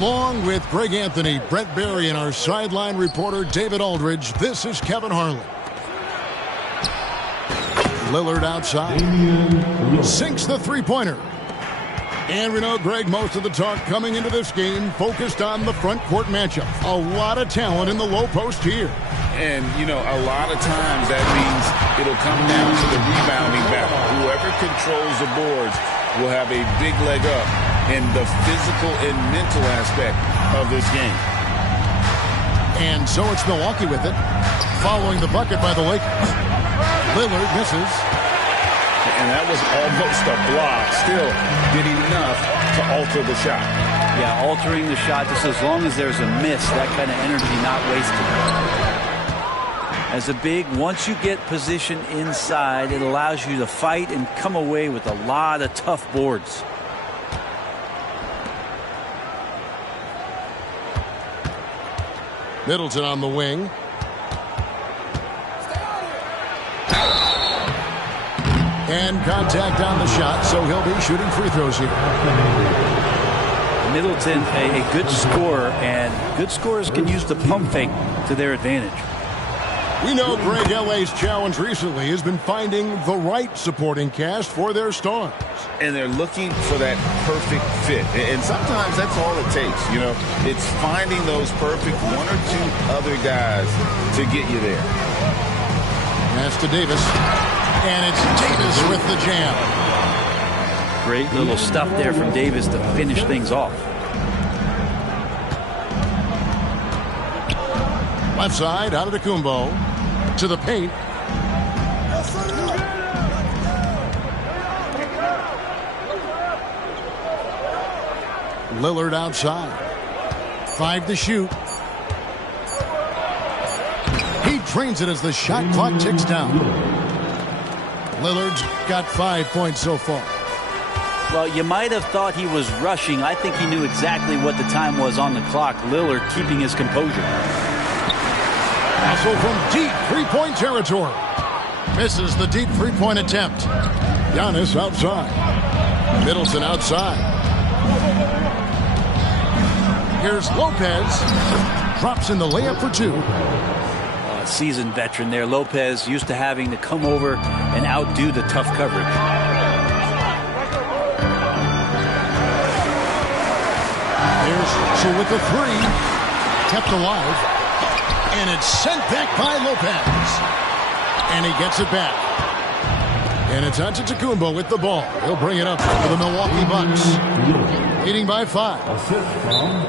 Along with Greg Anthony, Brent Barry, and our sideline reporter David Aldridge, this is Kevin Harlan. Lillard outside. Sinks the three-pointer. And we know, Greg, most of the talk coming into this game focused on the front court matchup. A lot of talent in the low post here. And, you know, a lot of times that means it'll come down to the rebounding battle. Whoever controls the boards will have a big leg up in the physical and mental aspect of this game. And so it's Milwaukee with it, following the bucket by the Lakers. Lillard misses. And that was almost a block. Still did enough to alter the shot. Yeah, altering the shot, just as long as there's a miss, that kind of energy not wasted. As a big, once you get position inside, it allows you to fight and come away with a lot of tough boards. Middleton on the wing. And contact on the shot, so he'll be shooting free throws here. Middleton, a good scorer, and good scorers can use the pump fake to their advantage. We know Greg, LA's challenge recently has been finding the right supporting cast for their stars. And they're looking for that perfect fit. And sometimes that's all it takes. You know, it's finding those perfect one or two other guys to get you there. Pass to Davis. And it's Davis with the jam. Great little stuff there from Davis to finish things off. Left side, out of Antetokounmpo. To the paint. Lillard outside. 5 to shoot. He drains it as the shot clock ticks down. Lillard's got 5 points so far. Well, you might have thought he was rushing. I think he knew exactly what the time was on the clock. Lillard keeping his composure. Also from deep three-point territory. Misses the deep three-point attempt. Giannis outside. Middleton outside. Here's Lopez. Drops in the layup for 2. Seasoned veteran there. Lopez used to having to come over and outdo the tough coverage. Here's so with the 3. Kept alive. And it's sent back by Lopez. And he gets it back. And it's Antetokounmpo with the ball. He'll bring it up for the Milwaukee Bucks. Leading by 5.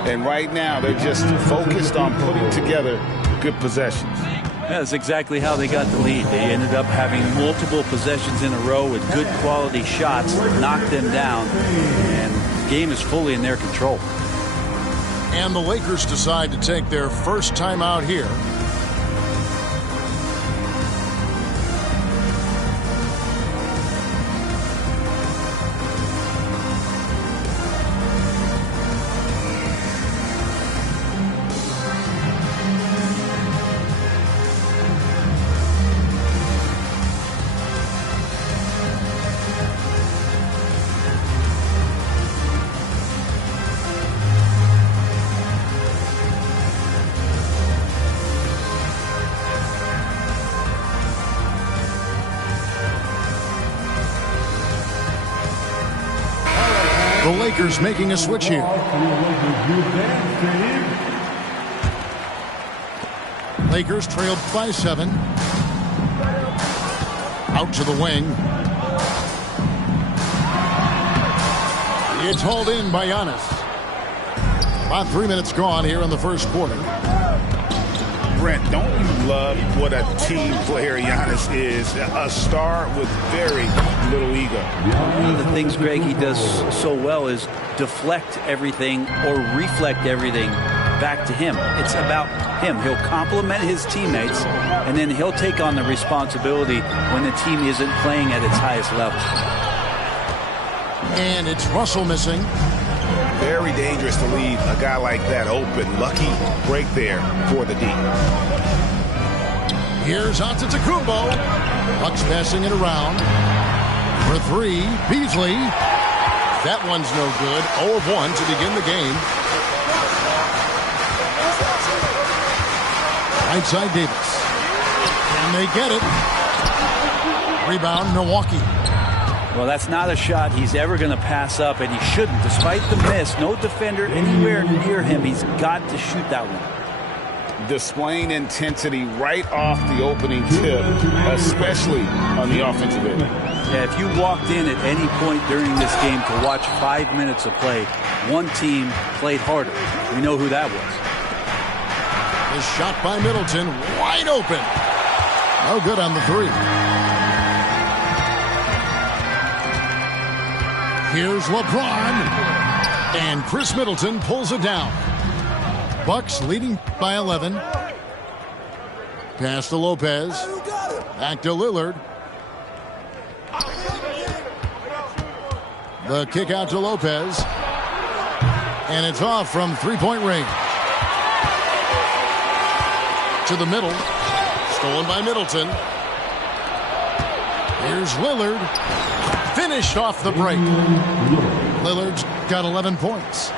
And right now they're just focused on putting together good possessions. That's exactly how they got the lead. They ended up having multiple possessions in a row with good quality shots, knocked them down, and the game is fully in their control. And the Lakers decide to take their first time out here. The Lakers making a switch here. Lakers trailed by 7. Out to the wing. It's hauled in by Giannis. About 3 minutes gone here in the first quarter. Brent, don't you love what a team player Giannis is? A star with very little ego. One of the things, Greg, he does so well is deflect everything or reflect everything back to him. It's about him. He'll compliment his teammates, and then he'll take on the responsibility when the team isn't playing at its highest level. And it's Russell missing. Very dangerous to leave a guy like that open. Lucky break there for the D. Here's Antetokounmpo. Bucks passing it around. For 3, Beasley. That one's no good. 0 of 1 to begin the game. Right side Davis. And they get it. Rebound Milwaukee. Well, that's not a shot he's ever going to pass up, and he shouldn't. Despite the miss, no defender anywhere near him. He's got to shoot that one. Displaying intensity right off the opening tip, especially on the offensive end. Yeah, if you walked in at any point during this game to watch 5 minutes of play, one team played harder. We know who that was. The shot by Middleton, wide open. No good on the three. Here's LeBron. And Chris Middleton pulls it down. Bucks leading by 11. Pass to Lopez. Back to Lillard. The kick out to Lopez. And it's off from three-point range. To the middle. Stolen by Middleton. Here's Lillard. Finished off the break. Lillard's got 11 points.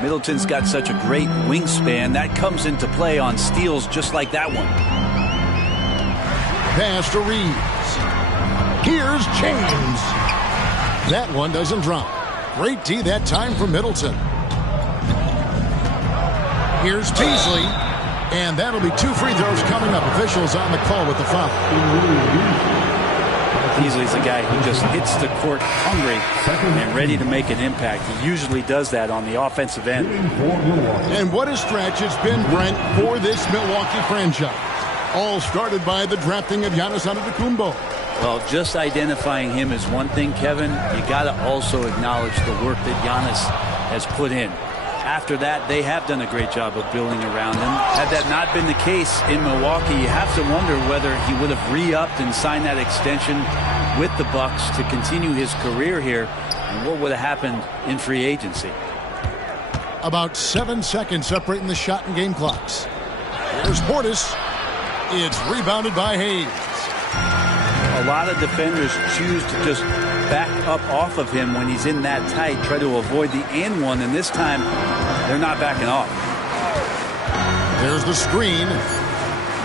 Middleton's got such a great wingspan. That comes into play on steals just like that one. Pass to Reeves. Here's James. That one doesn't drop. Great D that time from Middleton. Here's Beasley. And that'll be 2 free throws coming up. Officials on the call with the foul. Beasley's a guy who just hits the court hungry and ready to make an impact. He usually does that on the offensive end. And what a stretch it's been, Brent, for this Milwaukee franchise. All started by the drafting of Giannis Antetokounmpo. Well, just identifying him is one thing, Kevin. You got to also acknowledge the work that Giannis has put in. After that, they have done a great job of building around him. Had that not been the case in Milwaukee, you have to wonder whether he would have re-upped and signed that extension with the Bucks to continue his career here, and what would have happened in free agency. About 7 seconds separating the shot and game clocks. Here's Portis. It's rebounded by Hayes. A lot of defenders choose to just back up off of him when he's in that tight, try to avoid the and one, and this time they're not backing off. There's the screen.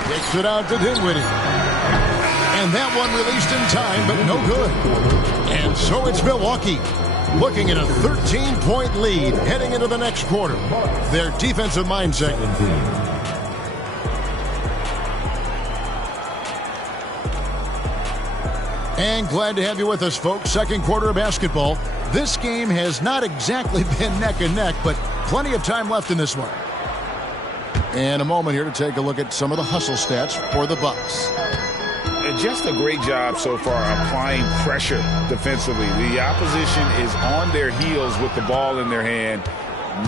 Kicks it out to Dinwiddie. And that one released in time, but no good. And so it's Milwaukee looking at a 13-point lead heading into the next quarter. Their defensive mindset. And glad to have you with us, folks. Second quarter of basketball. This game has not exactly been neck and neck, but plenty of time left in this one. And a moment here to take a look at some of the hustle stats for the Bucks. Just a great job so far applying pressure defensively. The opposition is on their heels with the ball in their hand.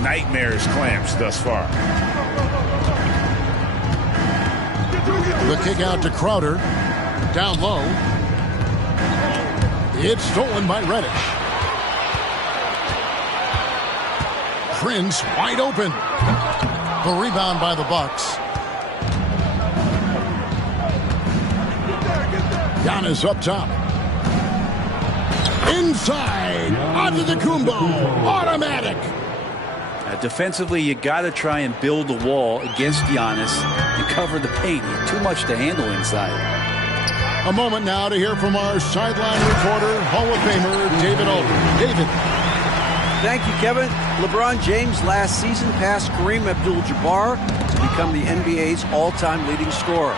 Nightmarish clamps thus far. The kick out to Crowder. Down low. It's stolen by Reddish. Prince wide open. The rebound by the Bucks. Giannis up top. Inside. Antetokounmpo. Automatic. Defensively, you got to try and build a wall against Giannis and cover the paint. He's too much to handle inside. A moment now to hear from our sideline reporter, Hall of Famer David Aldridge. David. Thank you, Kevin. LeBron James last season passed Kareem Abdul-Jabbar to become the NBA's all-time leading scorer.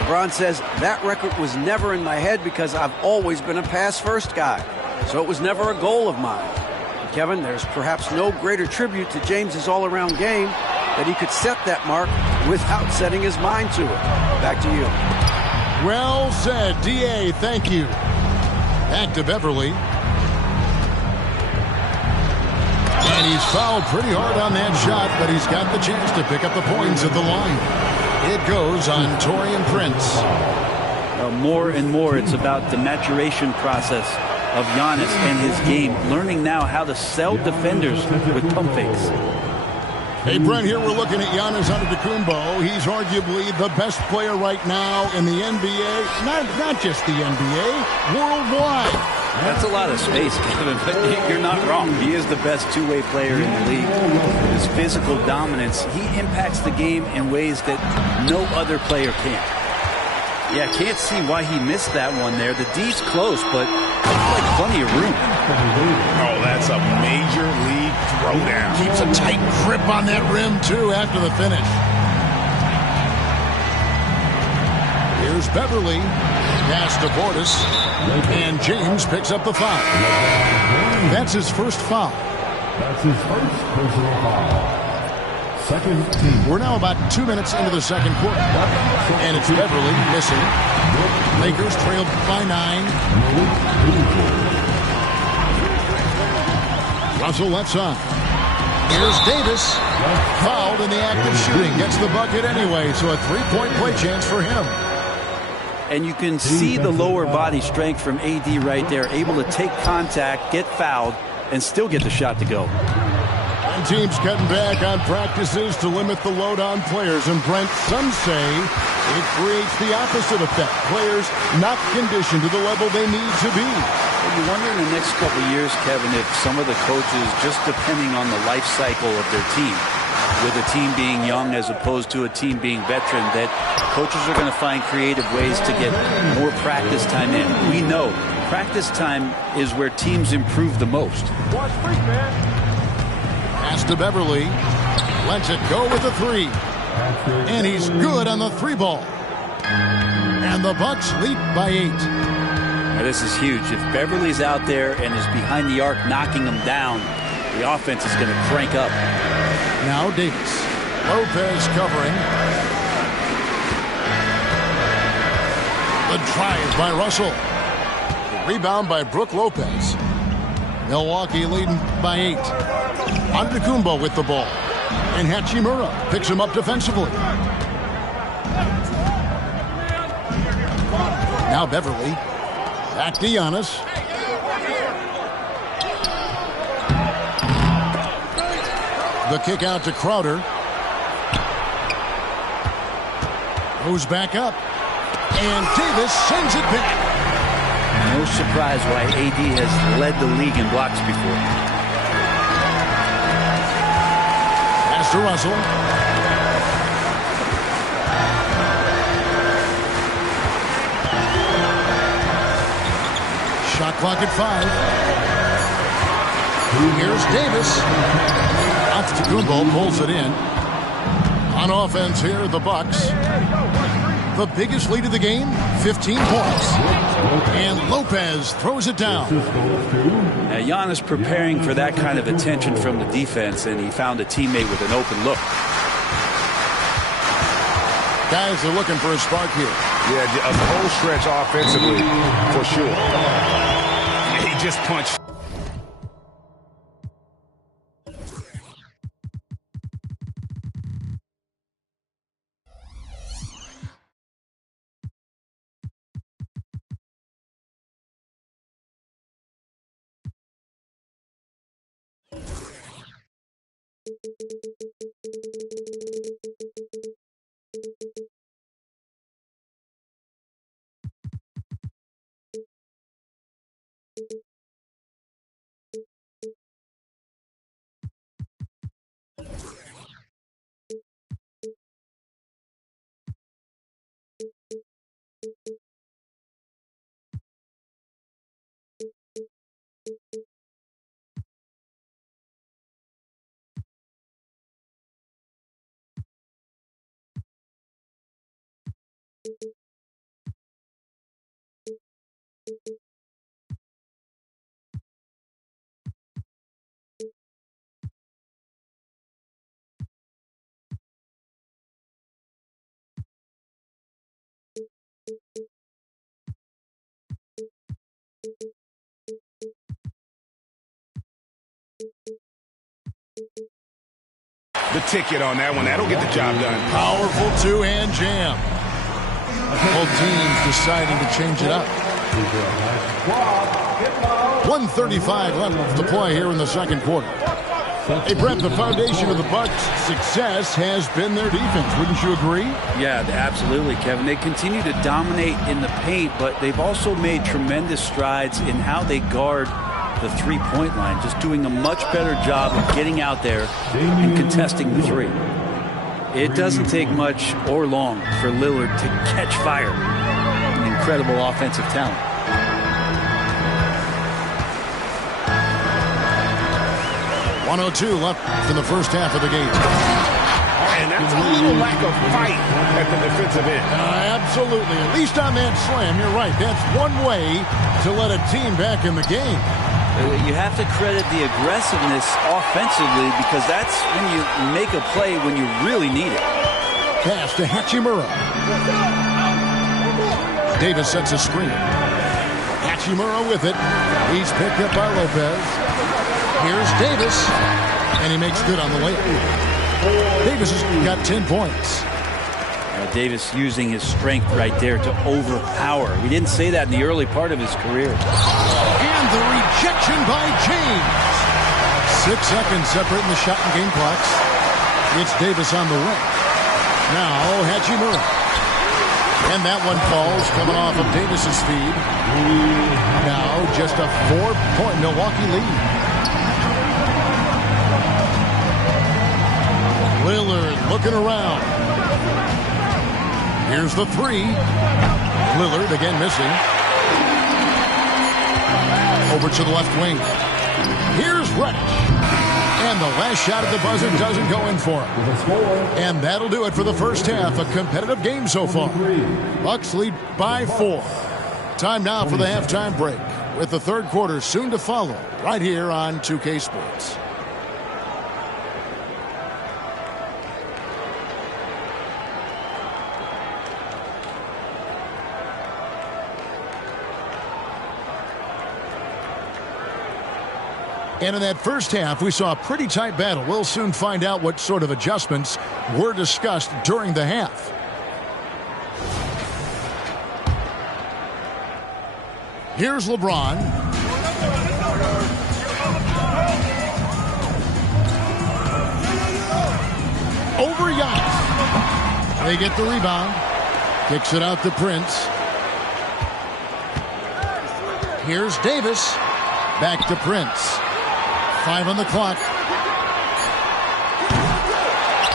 LeBron says, that record was never in my head because I've always been a pass-first guy, so it was never a goal of mine. And Kevin, there's perhaps no greater tribute to James's all-around game that he could set that mark without setting his mind to it. Back to you. Well said, D.A. Thank you. Back to Beverly. And he's fouled pretty hard on that shot, but he's got the chance to pick up the points at the line. It goes on Taurean Prince. More and more, it's about the maturation process of Giannis and his game, learning now how to sell defenders with pump fakes. Hey, Brent, here we're looking at Giannis Antetokounmpo. He's arguably the best player right now in the NBA. Not just the NBA, worldwide. That's a lot of space, Kevin, but you're not wrong. He is the best two-way player in the league. His physical dominance, he impacts the game in ways that no other player can. Yeah, can't see why he missed that one there. The D's close, but like plenty of room. Oh, that's a major league throwdown. Keeps a tight grip on that rim, too, after the finish. Here's Beverly. Pass to Portis. And James picks up the foul. That's his first foul. That's his first personal foul. Second team. We're now about 2 minutes into the second quarter. And it's Beverly missing. Lakers trailed by 9. Russell left side. Here's Davis. Fouled in the act of shooting. Gets the bucket anyway, so a three-point play chance for him. And you can see the lower body strength from AD right there, able to take contact, get fouled, and still get the shot to go. And teams cutting back on practices to limit the load on players. And Brent, some say it creates the opposite effect. Players not conditioned to the level they need to be. Well, you wonder in the next couple of years, Kevin, if some of the coaches, just depending on the life cycle of their team, with a team being young as opposed to a team being veteran, that coaches are going to find creative ways to get more practice time in. We know practice time is where teams improve the most. Pass to Beverly. Lets it go with the three. And he's good on the three ball. And the Bucks lead by 8. Now this is huge. If Beverly's out there and is behind the arc knocking them down, the offense is going to crank up. Now Davis. Lopez covering. The drive by Russell. The rebound by Brook Lopez. Milwaukee leading by 8. Antetokounmpo with the ball. And Hachimura picks him up defensively. Now Beverly. Back to Giannis. The kick out to Crowder. Goes back up. And Davis sends it back. No surprise why AD has led the league in blocks before. Pass to Russell. Shot clock at 5. Here's Davis. Antetokounmpo pulls it in. On offense here, the Bucks. The biggest lead of the game, 15 points. And Lopez throws it down. Now Giannis preparing for that kind of attention from the defense, and he found a teammate with an open look. Guys are looking for a spark here. Yeah, a whole stretch offensively, for sure. He just punched. The ticket on that one. That'll get the job done. Powerful two-hand jam. Both teams deciding to change it up. 1:35 left to play here in the second quarter. Hey, Brett, the foundation of the Bucks' success has been their defense. Wouldn't you agree? Yeah, absolutely, Kevin. They continue to dominate in the paint, but they've also made tremendous strides in how they guard the three-point line, just doing a much better job of getting out there and contesting the three. It doesn't take much or long for Lillard to catch fire. An incredible offensive talent. .102 left in the first half of the game. And that's a little lack of fight at the defensive end. Absolutely. At least on that slam, you're right. That's one way to let a team back in the game. You have to credit the aggressiveness offensively, because that's when you make a play when you really need it. Pass to Hachimura. Davis sets a screen. Hachimura with it. He's picked up by Lopez. Here's Davis, and he makes good on the layup. Davis has got 10 points. Davis using his strength right there to overpower. We didn't say that in the early part of his career. And the rejection by James. 6 seconds separating the shot and game clocks. It's Davis on the wing. Now Hachimura. And that one falls, coming off of Davis's feed. Now just a 4-point Milwaukee lead. Lillard looking around. Here's the three. Lillard again missing. Over to the left wing. Here's Reddish. And the last shot at the buzzer doesn't go in for him. And that'll do it for the first half. A competitive game so far. Bucks lead by 4. Time now for the halftime break, with the third quarter soon to follow right here on 2K Sports. And in that first half, we saw a pretty tight battle. We'll soon find out what sort of adjustments were discussed during the half. Here's LeBron. Over Giannis. They get the rebound. Kicks it out to Prince. Here's Davis. Back to Prince. 5 on the clock.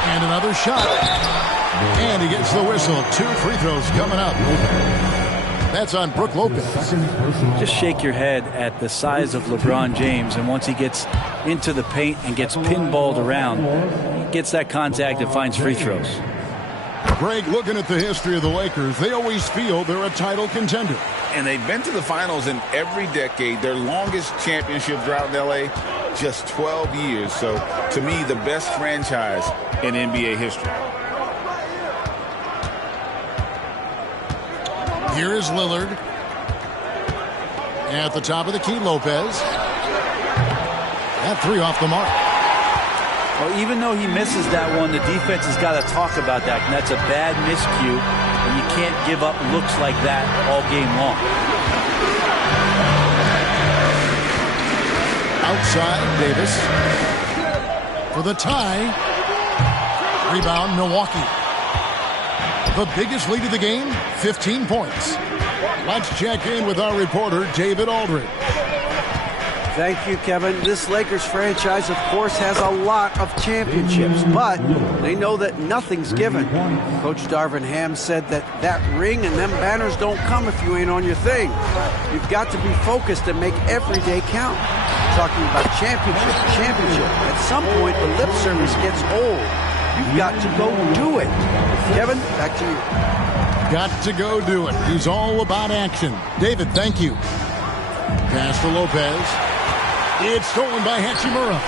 And another shot. And he gets the whistle. 2 free throws coming up. That's on Brook Lopez. Just shake your head at the size of LeBron James, and once he gets into the paint and gets pinballed around, he gets that contact and finds free throws. Greg, looking at the history of the Lakers, they always feel they're a title contender. And they've been to the finals in every decade. Their longest championship drought in L.A., just 12 years. So, to me, the best franchise in NBA history. Here is Lillard. At the top of the key, Lopez. That 3 off the mark. Well, even though he misses that one, the defense has got to talk about that. And that's a bad miscue, and you can't give up looks like that all game long. Outside, Davis. For the tie. Rebound, Milwaukee. The biggest lead of the game, 15 points. Let's check in with our reporter, David Aldridge. Thank you, Kevin. This Lakers franchise, of course, has a lot of championships, but they know that nothing's given. Coach Darvin Ham said that ring and them banners don't come if you ain't on your thing. You've got to be focused and make every day count. Talking about championship. At some point, the lip service gets old. You've got to go do it. Kevin, back to you. Got to go do it. He's all about action. David, thank you. Pass to Lopez. It's stolen by Hachimura.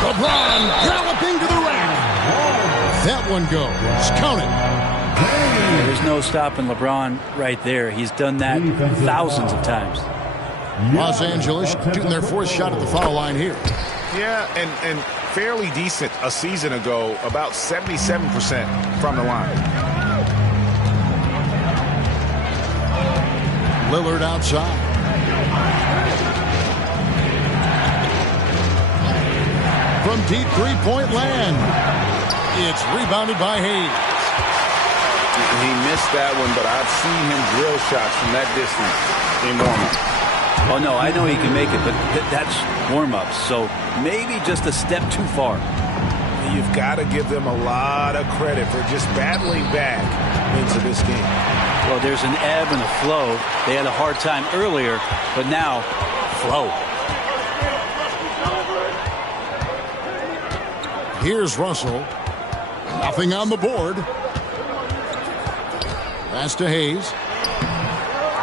LeBron galloping to the rack. That one goes. Count it. There's no stopping LeBron right there. He's done that thousands of times. Los Angeles shooting their 4th shot at the foul line here. Yeah, and fairly decent a season ago, about 77% from the line. Lillard outside. from deep three-point land. It's rebounded by Hayes. He missed that one, but I've seen him drill shots from that distance in warm-up. Oh, no, I know he can make it, but that's warm-ups, so maybe just a step too far. You've got to give them a lot of credit for just battling back into this game. Well, there's an ebb and a flow. They had a hard time earlier, but now, flow. Here's Russell. Nothing on the board. Pass to Hayes.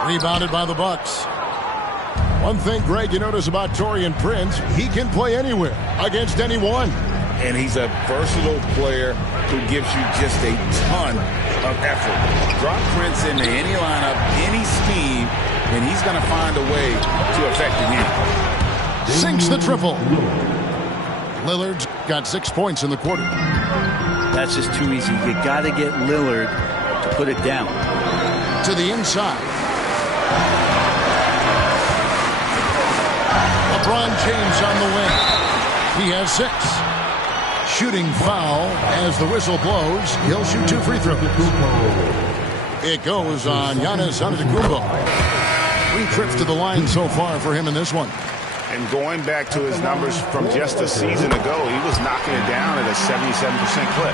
Rebounded by the Bucks. One thing, Greg, you notice about Taurean Prince, he can play anywhere against anyone. And he's a versatile player who gives you just a ton of effort. Drop Prince into any lineup, any scheme, and he's going to find a way to affect the game. Sinks the triple. Lillard's got 6 points in the quarter. That's just too easy. You got to get Lillard to put it down. To the inside. LeBron James on the wing. He has 6. Shooting foul as the whistle blows. He'll shoot 2 free throws. It goes on Giannis Antetokounmpo. 3 trips to the line so far for him in this one. And going back to his numbers from just a season ago, he was knocking it down at a 77% clip.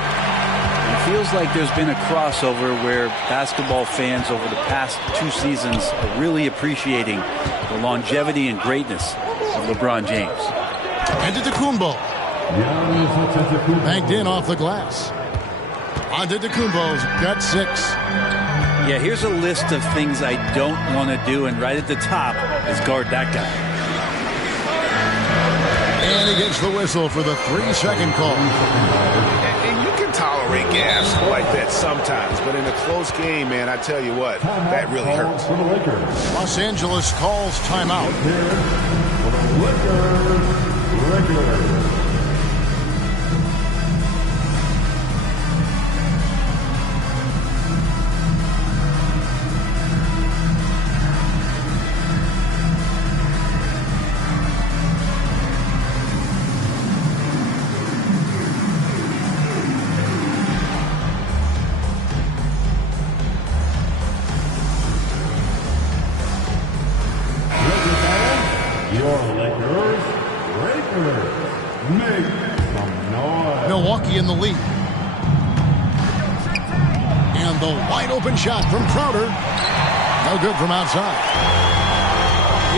It feels like there's been a crossover where basketball fans over the past 2 seasons are really appreciating the longevity and greatness of LeBron James. Antetokounmpo. Banked in off the glass. Antetokounmpo's got 6. Yeah, here's a list of things I don't want to do, and right at the top is guard that guy. And he gets the whistle for the 3-second call. And you can tolerate gas like that sometimes, but in a close game, man, I tell you what, that really hurts. Los Angeles calls timeout. Milwaukee in the lead. And the wide open shot from Crowder. No good from outside.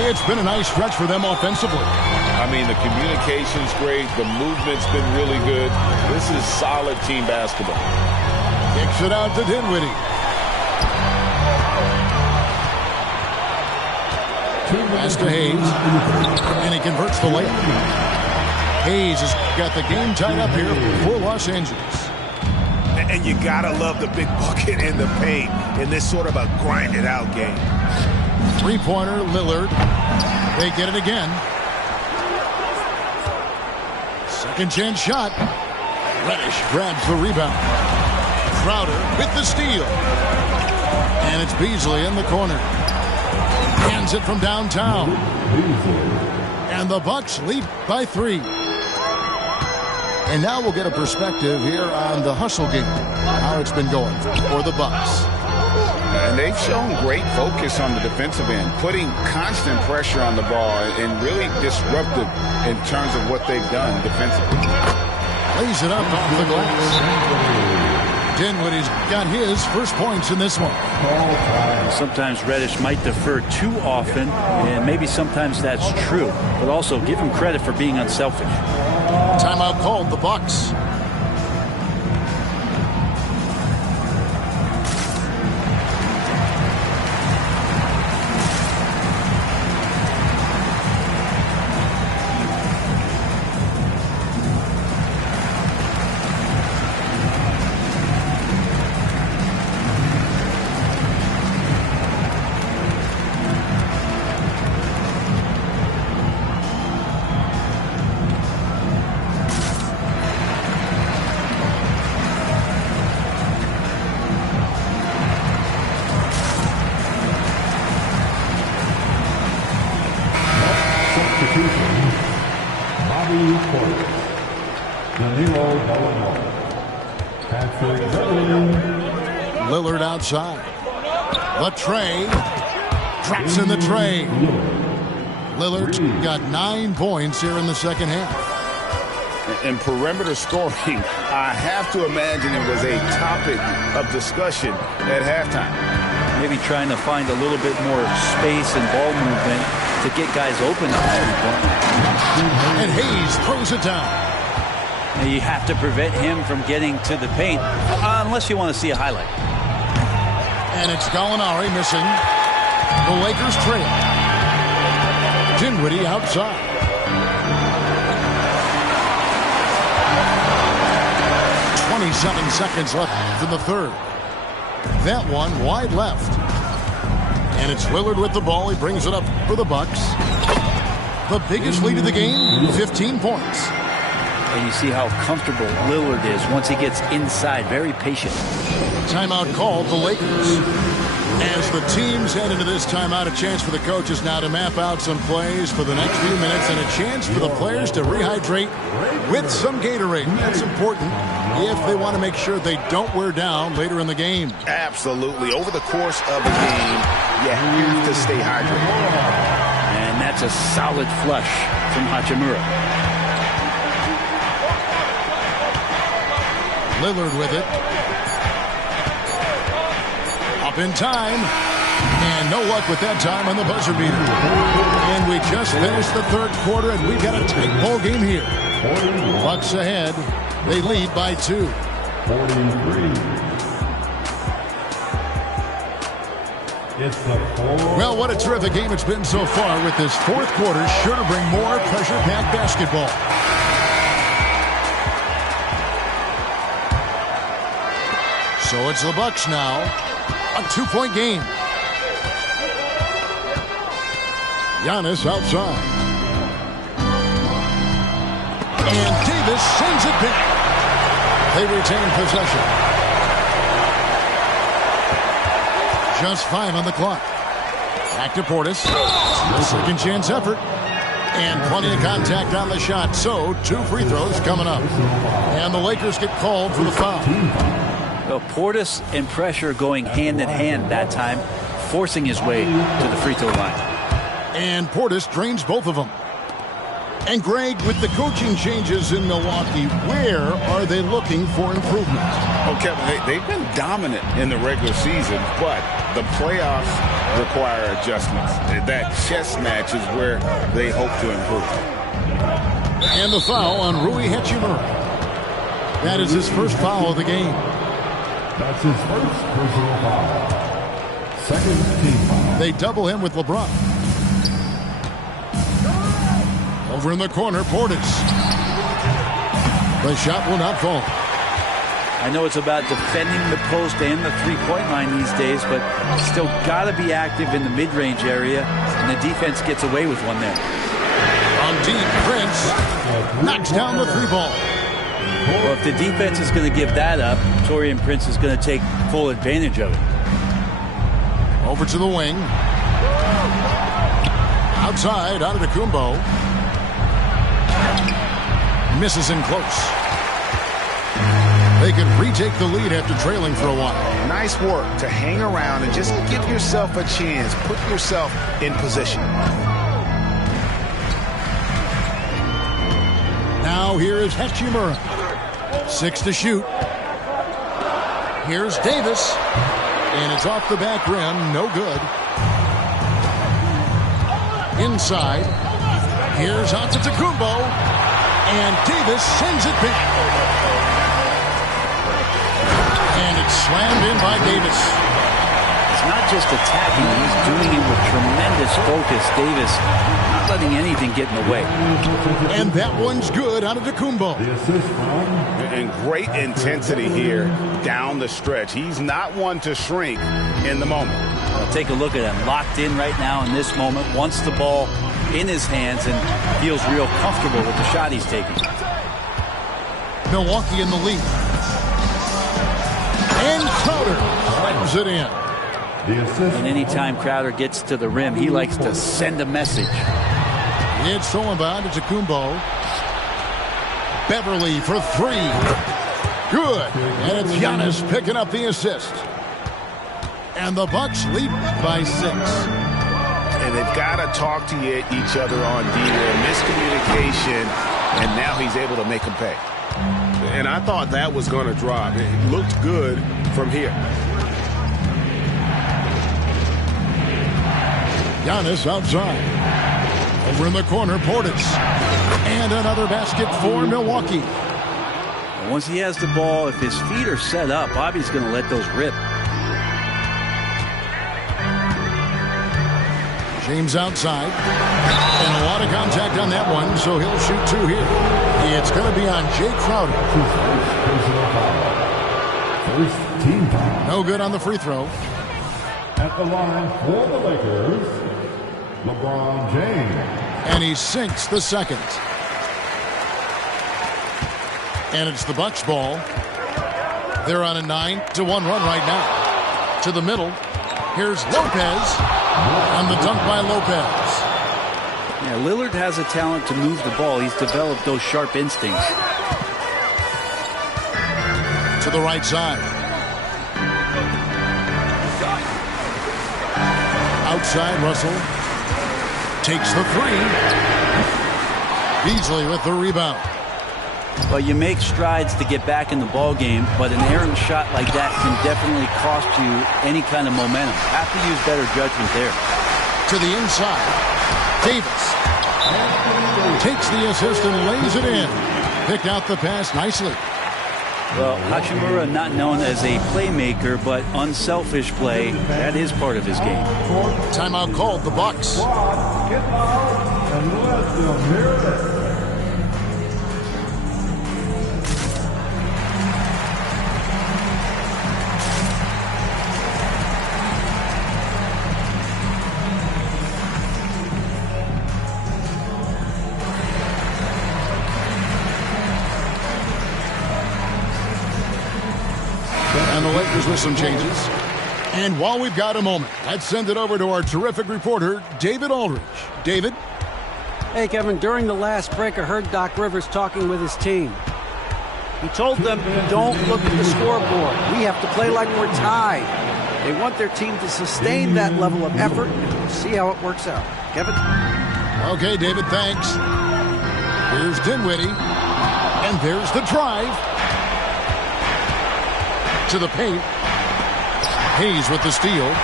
It's been a nice stretch for them offensively. I mean, the communication's great. The movement's been really good. This is solid team basketball. Kicks it out to Dinwiddie. Pass to Hayes. And he converts the layup. Hayes has got the game tied up here for Los Angeles. And you gotta love the big bucket in the paint in this sort of a grinded-out game. 3-pointer, Lillard. They get it again. Second chance shot. Reddish grabs the rebound. Crowder with the steal. And it's Beasley in the corner. Hands it from downtown. And the Bucks lead by 3. And now we'll get a perspective here on the hustle game, how it's been going for the Bucks. And they've shown great focus on the defensive end, putting constant pressure on the ball and really disruptive in terms of what they've done defensively. Lays it up off the glass. Dinwiddie's got his first points in this one. Sometimes Reddish might defer too often, and maybe sometimes that's true, but also give him credit for being unselfish. Timeout called, the Bucks. Lillard outside. The tray. Drops in the tray. Lillard got 9 points here in the second half. In perimeter scoring, I have to imagine it was a topic of discussion at halftime. Maybe trying to find a little bit more space and ball movement to get guys open on the three-point line. And Hayes throws it down. Now you have to prevent him from getting to the paint, unless you want to see a highlight. And it's Gallinari missing. The Lakers trail. Dinwiddie outside. .27 seconds left in the third. That one wide left. And it's Lillard with the ball. He brings it up for the Bucks. The biggest lead of the game, 15 points. And you see how comfortable Lillard is once he gets inside. Very patient. Timeout called the Lakers. As the teams head into this timeout, a chance for the coaches now to map out some plays for the next few minutes and a chance for the players to rehydrate with some Gatorade. That's important if they want to make sure they don't wear down later in the game. Absolutely. Over the course of a game, you have to stay hydrated. And that's a solid flush from Hachimura. Lillard with it. Up in time. And no luck with that time on the buzzer beater. And we just finished the third quarter, and we've got a tight ball game here. Bucks ahead. They lead by 2. 43. Well, what a terrific game it's been so far, with this fourth quarter sure to bring more pressure-packed basketball. So it's the Bucks now. A 2-point game. Giannis outside. And Davis sends it back. They retain possession. Just 5 on the clock. Back to Portis. Second chance effort. And plenty of contact on the shot. So 2 free throws coming up. And the Lakers get called for the foul. Well, Portis and pressure going hand in hand that time, forcing his way to the free throw line. And Portis drains both of them. And Greg, with the coaching changes in Milwaukee, where are they looking for improvement? Oh, Kevin, they've been dominant in the regular season, but the playoffs require adjustments. That chess match is where they hope to improve. And the foul on Rui Hachimura. That is his first foul of the game. That's his first personal foul. Second team foul. They double him with LeBron. Over in the corner, Portis. The shot will not fall. I know it's about defending the post and the three-point line these days, but still got to be active in the mid-range area, and the defense gets away with one there. On deep, Prince knocks down the 3-ball. Well, if the defense is going to give that up, Taurean Prince is going to take full advantage of it. Over to the wing. Outside, out of Antetokounmpo. Misses in close. They can retake the lead after trailing for a while. Nice work to hang around and just give yourself a chance. Put yourself in position. Now here is Hachimura. 6 to shoot. Here's Davis. And it's off the back rim. No good. Inside. Here's Antetokounmpo. And Davis sends it back. And it's slammed in by Davis. It's not just attacking. He's doing it with tremendous focus. Davis not letting anything get in the way. And that one's good out of Antetokounmpo. And great intensity here down the stretch. He's not one to shrink in the moment. Well, take a look at him. Locked in right now in this moment. Wants the ball in his hands and feels real comfortable with the shot he's taking. Milwaukee in the lead. And Crowder slams it in. And anytime Crowder gets to the rim, he likes to send a message. It's stolen by Antetokounmpo. Beverly for three. Good. And it's Giannis picking up the assist. And the Bucks lead by 6. And they've got to talk to each other on D. Miscommunication, and now he's able to make them pay. And I thought that was going to drop. It looked good from here. Giannis outside. Over in the corner, Portis. And another basket for Milwaukee. Once he has the ball, if his feet are set up, Bobby's going to let those rip. James outside. And a lot of contact on that one, so he'll shoot 2 here. It's going to be on Jay Crowder. First team foul. No good on the free throw. At the line for the Lakers, LeBron James. And he sinks the second. And it's the Bucks ball. They're on a 9-1 run right now. To the middle. Here's Lopez. And the dunk by Lopez. Yeah, Lillard has a talent to move the ball. He's developed those sharp instincts. To the right side. Outside, Russell. Takes the 3. Beasley with the rebound. Well, you make strides to get back in the ball game, but an errant shot like that can definitely cost you any kind of momentum. Have to use better judgment there. To the inside. Davis takes the assist and lays it in. Picked out the pass nicely. Well, Hachimura not known as a playmaker, but unselfish play. That is part of his game. Timeout called, the Bucks. And the Lakers with some changes. And while we've got a moment, let's send it over to our terrific reporter, David Aldridge. David? Hey, Kevin, during the last break, I heard Doc Rivers talking with his team. He told them, don't look at the scoreboard. We have to play like we're tied. They want their team to sustain that level of effort, and we'll see how it works out. Kevin? Okay, David, thanks. Here's Dinwiddie. And there's the drive. To the paint. Hayes with the steal.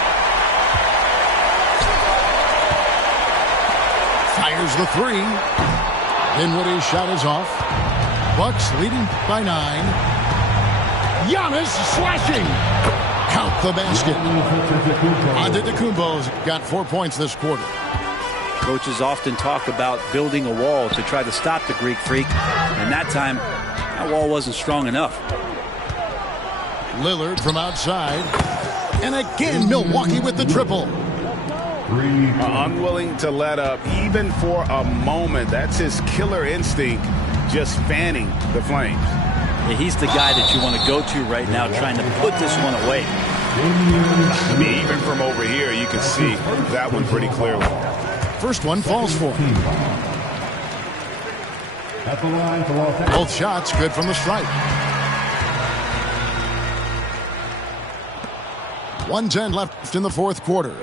Fires the 3. Dinwiddie's shot is off. Bucks leading by 9. Giannis slashing. Count the basket. Antetokounmpo's got 4 points this quarter. Coaches often talk about building a wall to try to stop the Greek Freak, and that time, that wall wasn't strong enough. Lillard from outside. And again, Milwaukee with the triple. Unwilling to let up even for a moment. That's his killer instinct, just fanning the flames. Yeah, he's the guy that you want to go to right now, trying to put this one away. I mean, even from over here, you can see that one pretty clearly. First one falls for him. Both shots good from the stripe. 1:10 left in the fourth quarter.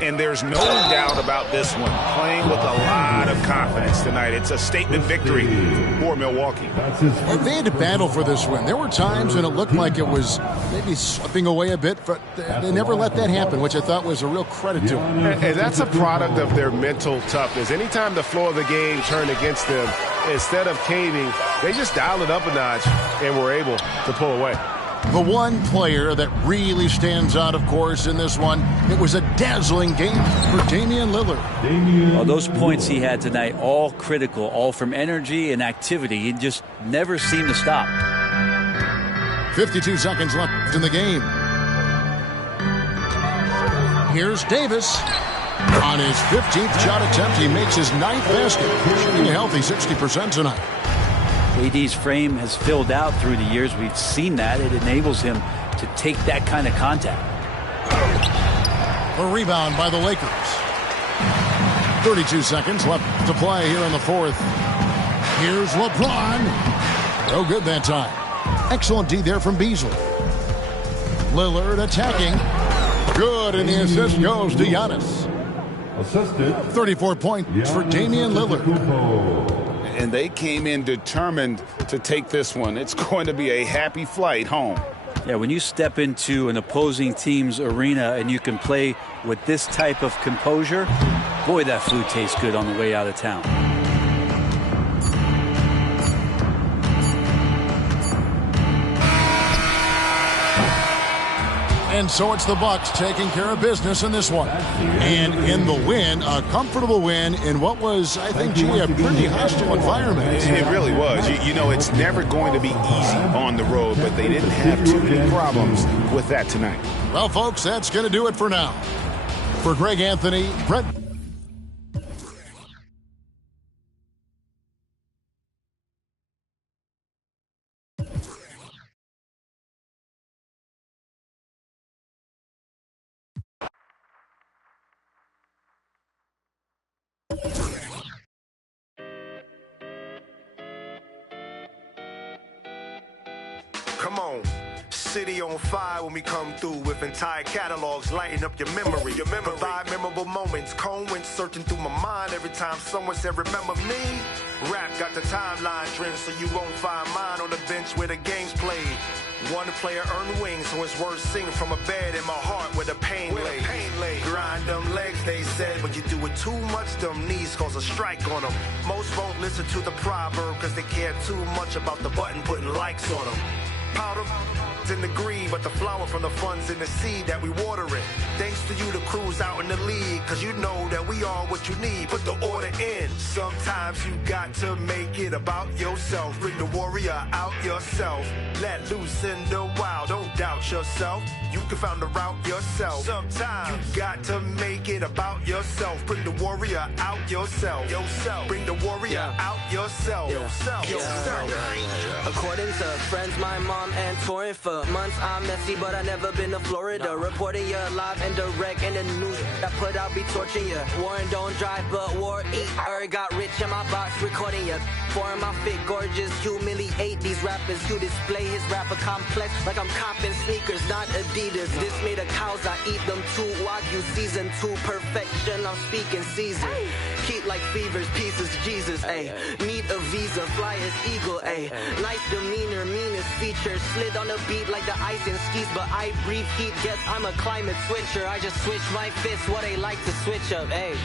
And there's no doubt about this one. Playing with a lot of confidence tonight. It's a statement victory for Milwaukee. They had to battle for this win. There were times when it looked like it was maybe slipping away a bit, but they never let that happen, which I thought was a real credit to them. And that's a product of their mental toughness. Anytime the flow of the game turned against them, instead of caving, they just dialed it up a notch and were able to pull away. The one player that really stands out, of course, in this one, it was a dazzling game for Damian Lillard. Well, those points he had tonight, all critical, all from energy and activity. He just never seemed to stop. 52 seconds left in the game. Here's Davis. On his 15th shot attempt, he makes his 9th basket, shooting a healthy 60% tonight. AD's frame has filled out through the years. We've seen that. It enables him to take that kind of contact. The rebound by the Lakers. 32 seconds left to play here in the fourth. Here's LeBron. No good that time. Excellent D there from Beasley. Lillard attacking. Good, and the assist goes to Giannis. Assisted. 34 points for Damian Lillard. And they came in determined to take this one. It's going to be a happy flight home. Yeah, when you step into an opposing team's arena and you can play with this type of composure, boy, that food tastes good on the way out of town. And so it's the Bucks taking care of business in this one. And in the win, a comfortable win in what was, I think, a pretty hostile environment. It really was. You know, it's never going to be easy on the road, but they didn't have too many problems with that tonight. Well, folks, that's going to do it for now. For Greg Anthony, Brett. Come on. City on fire when we come through with entire catalogs lighting up your memory. Provide memorable moments. Cone went searching through my mind every time someone said, remember me? Rap got the timeline trend, so you won't find mine on the bench where the game's played. One player earned wings, so it's worth singing from a bed in my heart where the pain lay. Grind them legs, they said, but you do it too much, them knees cause a strike on them. Most won't listen to the proverb cause they care too much about the button putting likes on them. Powder in the green, but the flower from the funds in the seed that we water it. Thanks to you, the crew's out in the league, cause you know that we are what you need. Put the order in. Sometimes you got to make it about yourself. Bring the warrior out yourself. Let loose in the wild. Don't doubt yourself. You can find the route yourself. Sometimes you got to make it about yourself. Bring the warrior out yourself. Bring the warrior out yourself. According to friends, my mom and touring for months, I'm messy, but I never been to Florida. Reporting you live and direct, and the news that put out be torching you. Warren don't drive, but war eat. Got rich in my box, recording you. Foreign my fit, gorgeous, humiliate these rappers to display his rapper complex like I'm copping sneakers, not Adidas. This made of cows, I eat them too. Wagyu season 2, perfection, I'm speaking season. Keep like fevers, pieces, Jesus, ayy. Need a visa, fly as eagle, ayy. Nice demeanor, meanest features. Slid on the beat like the ice and skis, but I breathe heat. Guess I'm a climate switcher. I just switch my fists, what they like to switch up, ayy.